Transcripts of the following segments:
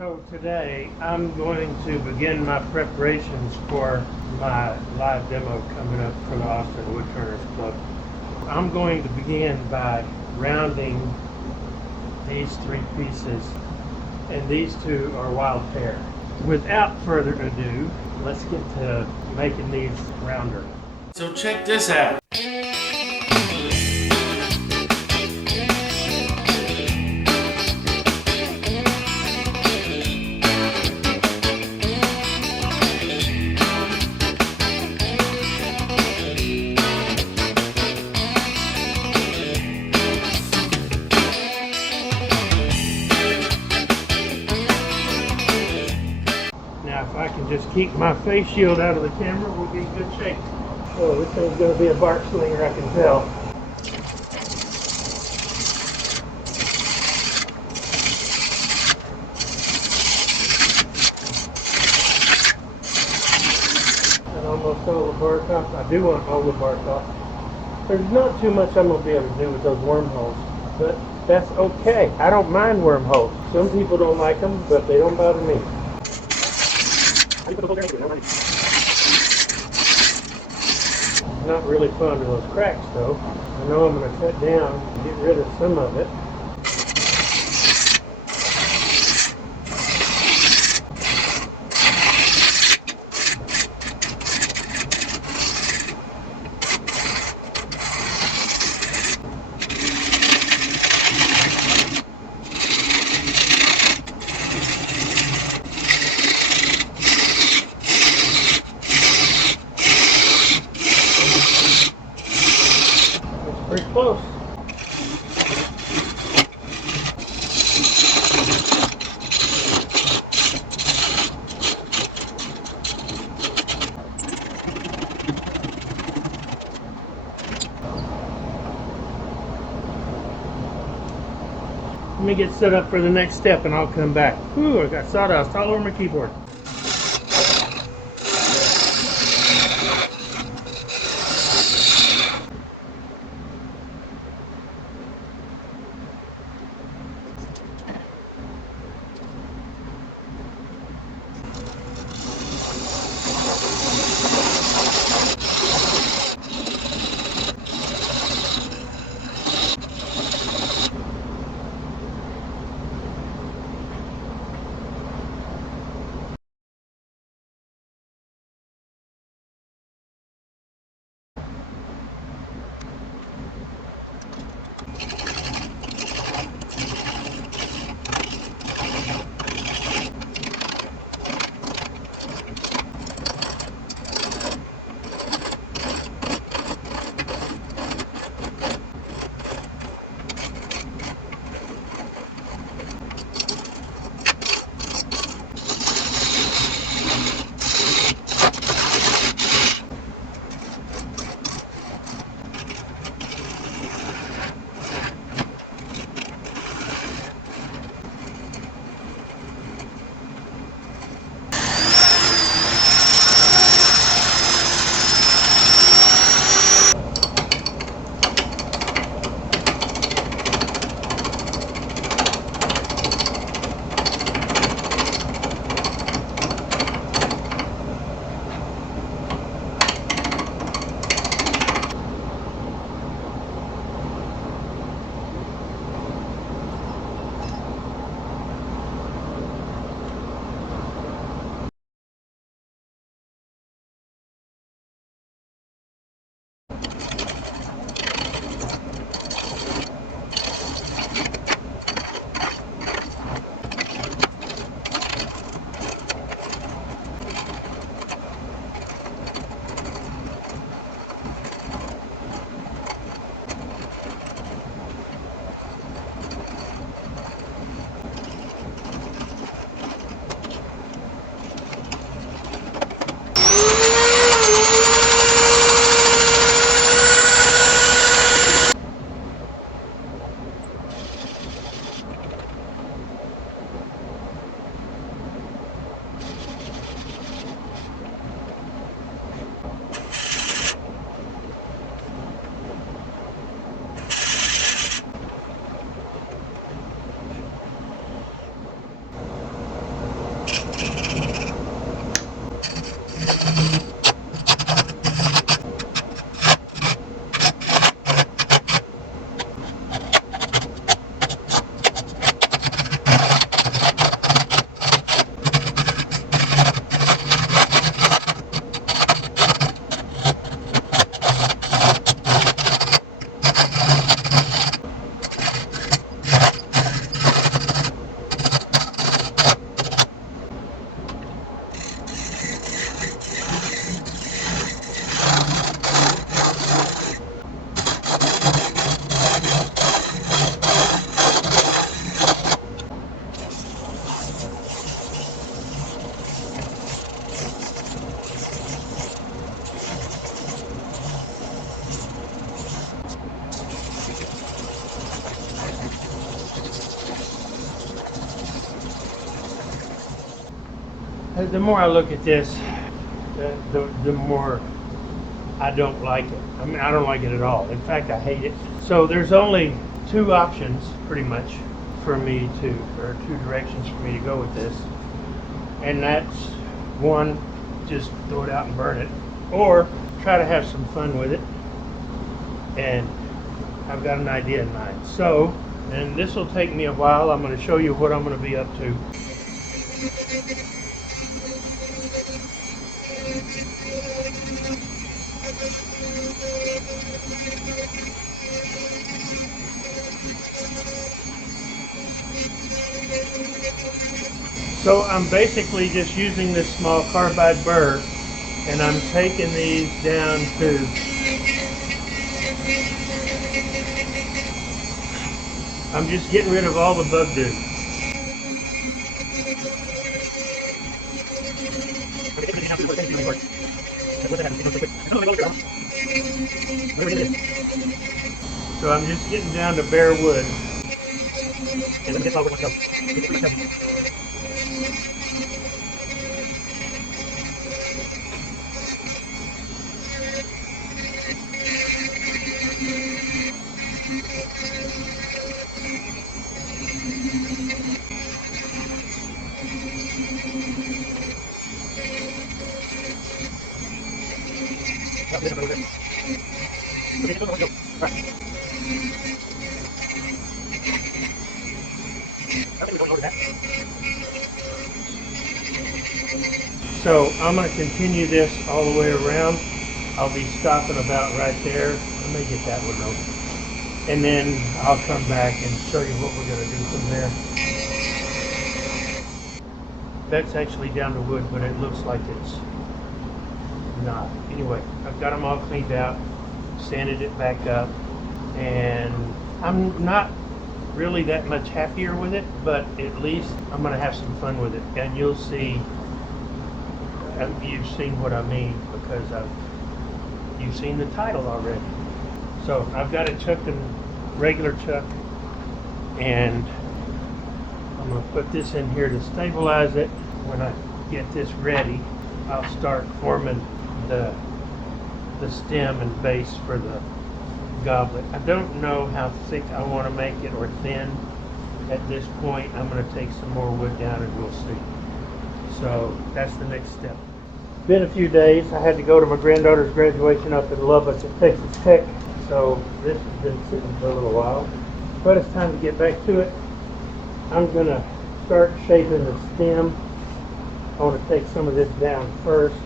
So today I'm going to begin my preparations for my live demo coming up for the Austin Woodturners Club. I'm going to begin by rounding these three pieces, and these two are wild pear. Without further ado, let's get to making these rounder. So check this out. Now if I can just keep my face shield out of the camera, we'll be in good shape. Oh, this thing's going to be a bark slinger, I can tell. And almost all the bark off. I do want all the bark off. There's not too much I'm going to be able to do with those wormholes, but that's okay. I don't mind wormholes. Some people don't like them, but they don't bother me. Not really fond of those cracks though. I know I'm going to cut down and get rid of some of it. Pretty close. Let me get set up for the next step and I'll come back. Ooh, I got sawdust all over my keyboard. The more I look at this, the more I don't like it. I mean, I don't like it at all. In fact, I hate it. So there's only two options, pretty much, for me to, or two directions for me to go with this. And that's one, just throw it out and burn it, or try to have some fun with it. And I've got an idea in mind. So, and this will take me a while. I'm going to show you what I'm going to be up to. So I'm basically just using this small carbide burr, and I'm taking these down to I'm just getting rid of all the bug dew. So I'm just getting down to bare wood. So I'm going to continue this all the way around. I'll be stopping about right there. Let me get that one open. And then I'll come back and show you what we're going to do from there. That's actually down to wood, but it looks like it's not. Anyway, I've got them all cleaned out, sanded it back up, and I'm not really that much happier with it, but at least I'm going to have some fun with it. And you'll see, you've seen what I mean, because you've seen the title already. So I've got it chucked in regular chuck, and I'm going to put this in here to stabilize it. When I get this ready, I'll start forming the stem and base for the goblet. I don't know how thick I want to make it or thin at this point. I'm going to take some more wood down and we'll see. So that's the next step. Been a few days. I had to go to my granddaughter's graduation up in Lubbock at Texas Tech, so this has been sitting for a little while. But it's time to get back to it. I'm going to start shaping the stem. I want to take some of this down first.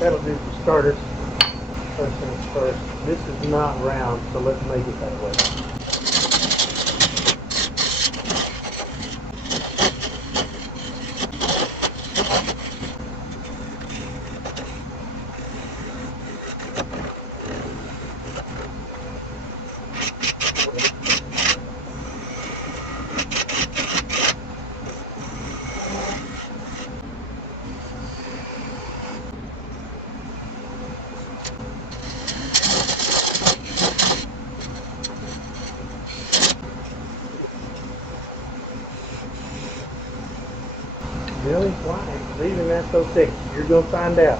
That'll do for starters. First things first. This is not round, so let's make it that way. Really? Why? Leaving that so thick? You're going to find out.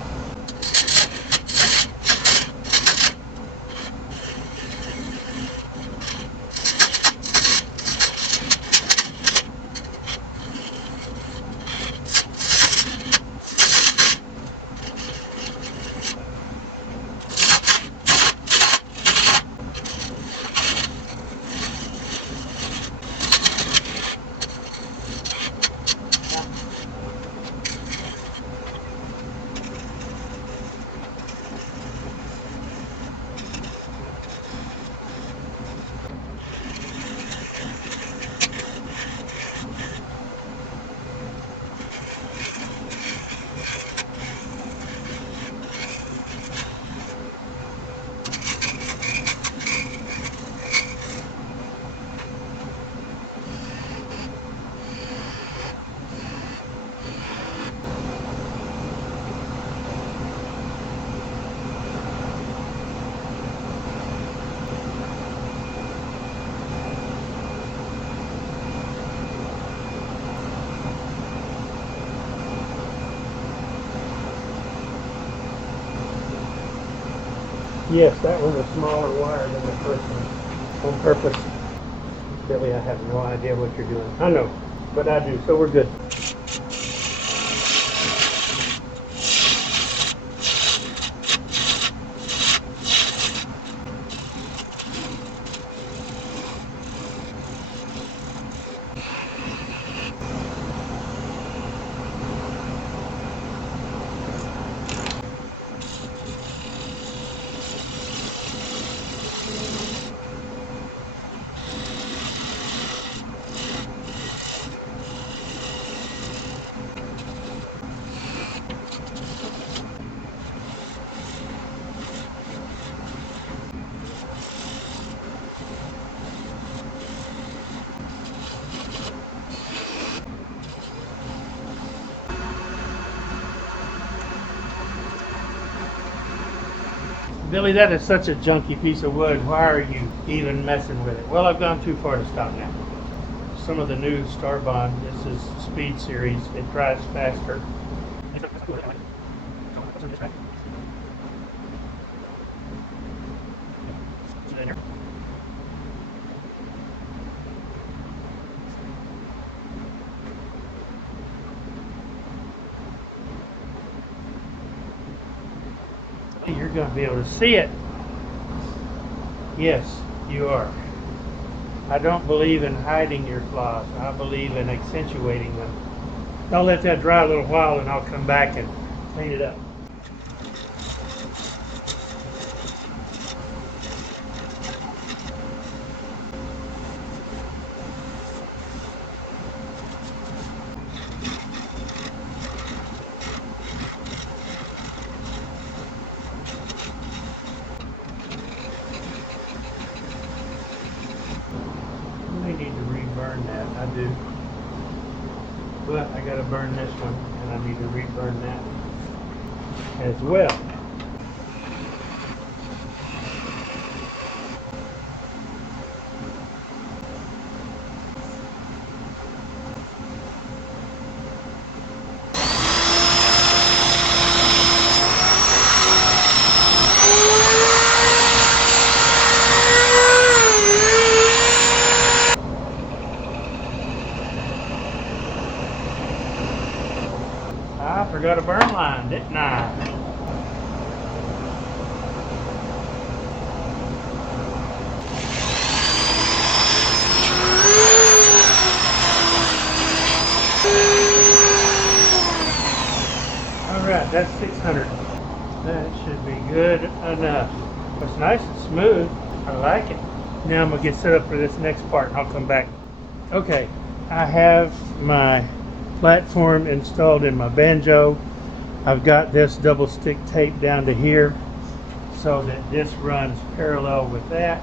Yes, that was a smaller wire than the first one. On purpose. Billy, I have no idea what you're doing. I know, but I do, so we're good. Billy, that is such a junky piece of wood. Why are you even messing with it? Well, I've gone too far to stop now. Some of the new Starbond, this is Speed Series, it dries faster. You're going to be able to see it. Yes, you are. I don't believe in hiding your flaws. I believe in accentuating them. I'll let that dry a little while and I'll come back and clean it up. I need to reburn that. I do. But I got to burn this one and I need to reburn that as well. I forgot a burn line, didn't I? Alright, that's 600. That should be good enough. It's nice and smooth. I like it. Now I'm going to get set up for this next part and I'll come back. Okay, I have my platform installed in my banjo. I've got this double stick tape down to here so that this runs parallel with that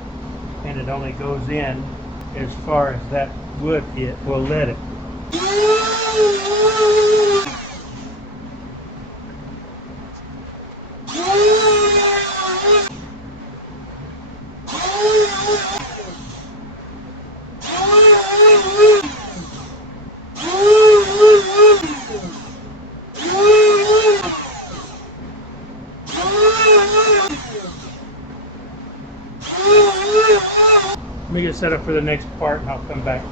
and it only goes in as far as that wood it will let it. Let me get set up for the next part and I'll come back.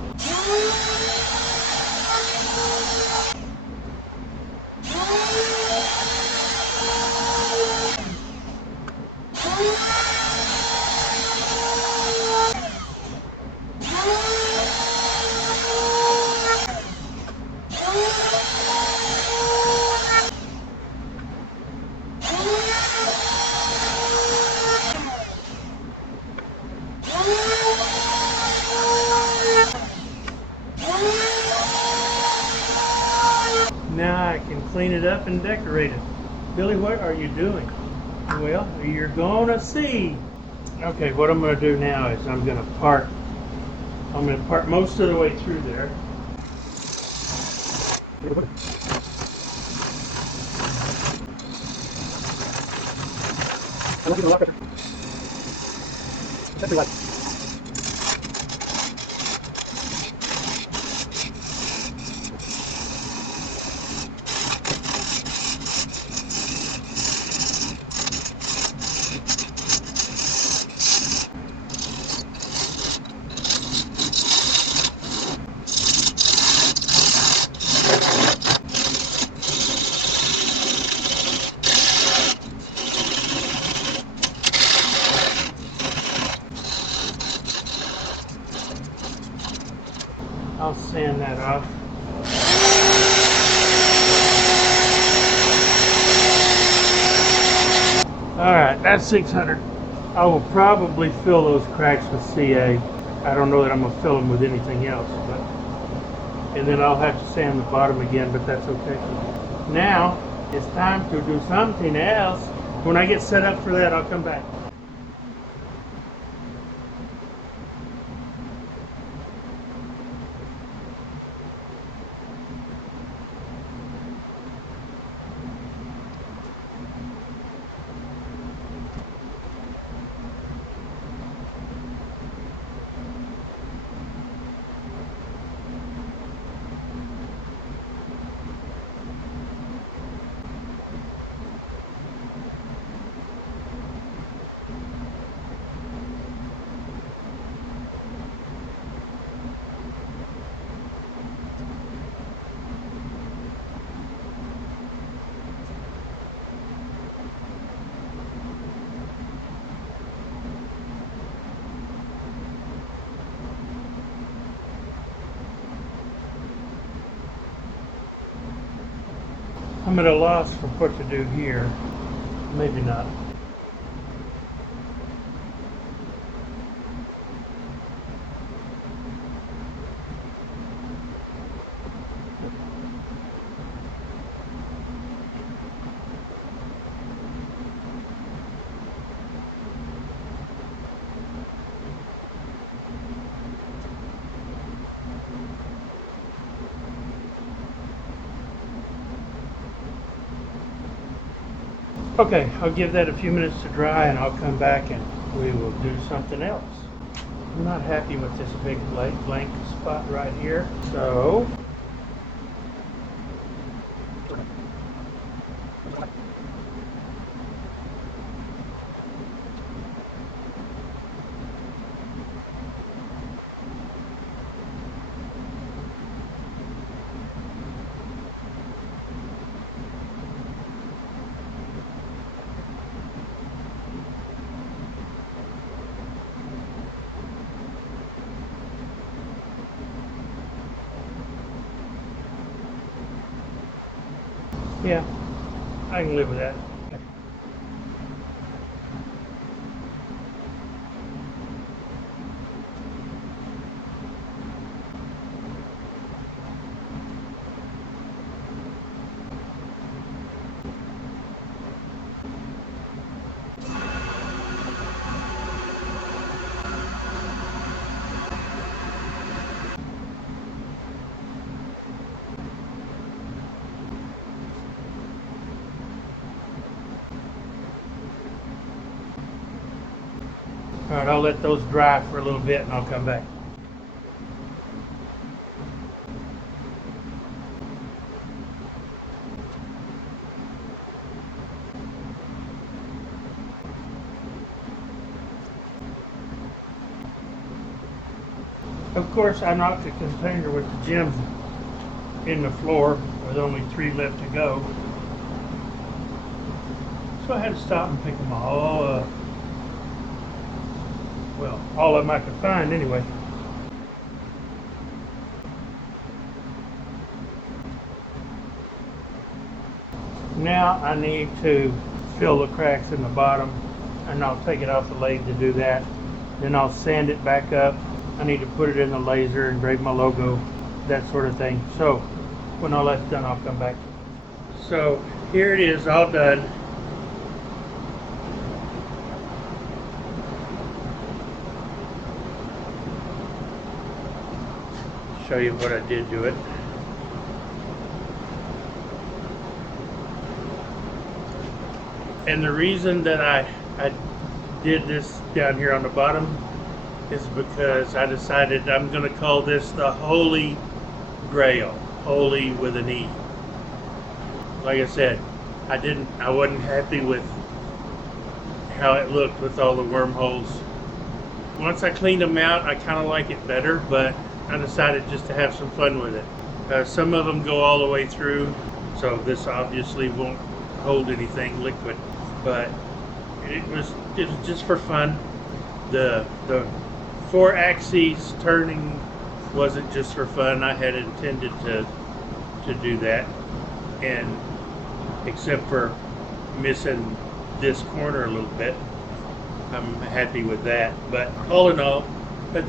Now I can clean it up and decorate it. Billy, what are you doing? Well, you're gonna see. Okay, what I'm gonna do now is I'm gonna part most of the way through there. sand that off. Alright, that's 600. I will probably fill those cracks with CA. I don't know that I'm going to fill them with anything else. And then I'll have to sand the bottom again, but that's okay. Now, it's time to do something else. When I get set up for that, I'll come back. I'm at a loss for what to do here. Maybe not. Okay, I'll give that a few minutes to dry and I'll come back and we will do something else. I'm not happy with this big blank spot right here, so yeah, I can live with that. All right, I'll let those dry for a little bit and I'll come back. Of course, I knocked the container with the gems in the floor with only 3 left to go. So I had to stop and pick them all up. Well, all of them I could find anyway. Now I need to fill the cracks in the bottom and I'll take it off the lathe to do that. Then I'll sand it back up. I need to put it in the laser, engrave my logo, that sort of thing. So when all that's done, I'll come back. So here it is, all done. Show you what I did to it. And the reason that I did this down here on the bottom is because I decided I'm going to call this the Holy Grail, holy with an E. Like I said, I wasn't happy with how it looked with all the wormholes. Once I cleaned them out, I kind of like it better, but I decided just to have some fun with it. Some of them go all the way through, so this obviously won't hold anything liquid, but it was just for fun. The 4 axes turning wasn't just for fun. I had intended to do that, and except for missing this corner a little bit, I'm happy with that. But all in all, but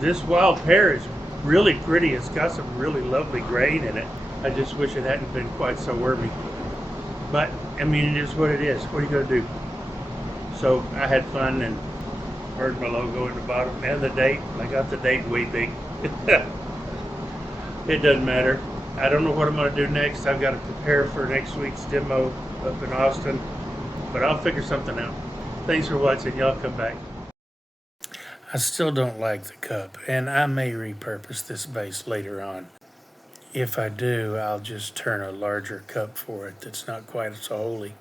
this wild pear is really pretty. It's got some really lovely grain in it. I just wish it hadn't been quite so wormy. But I mean, it is what it is. What are you gonna do? So I had fun and heard my logo in the bottom and the date. I got the date way big. It doesn't matter. I don't know what I'm gonna do next. I've got to prepare for next week's demo up in Austin, but I'll figure something out. Thanks for watching. Y'all come back. I still don't like the cup, and I may repurpose this base later on. If I do, I'll just turn a larger cup for it that's not quite so holy.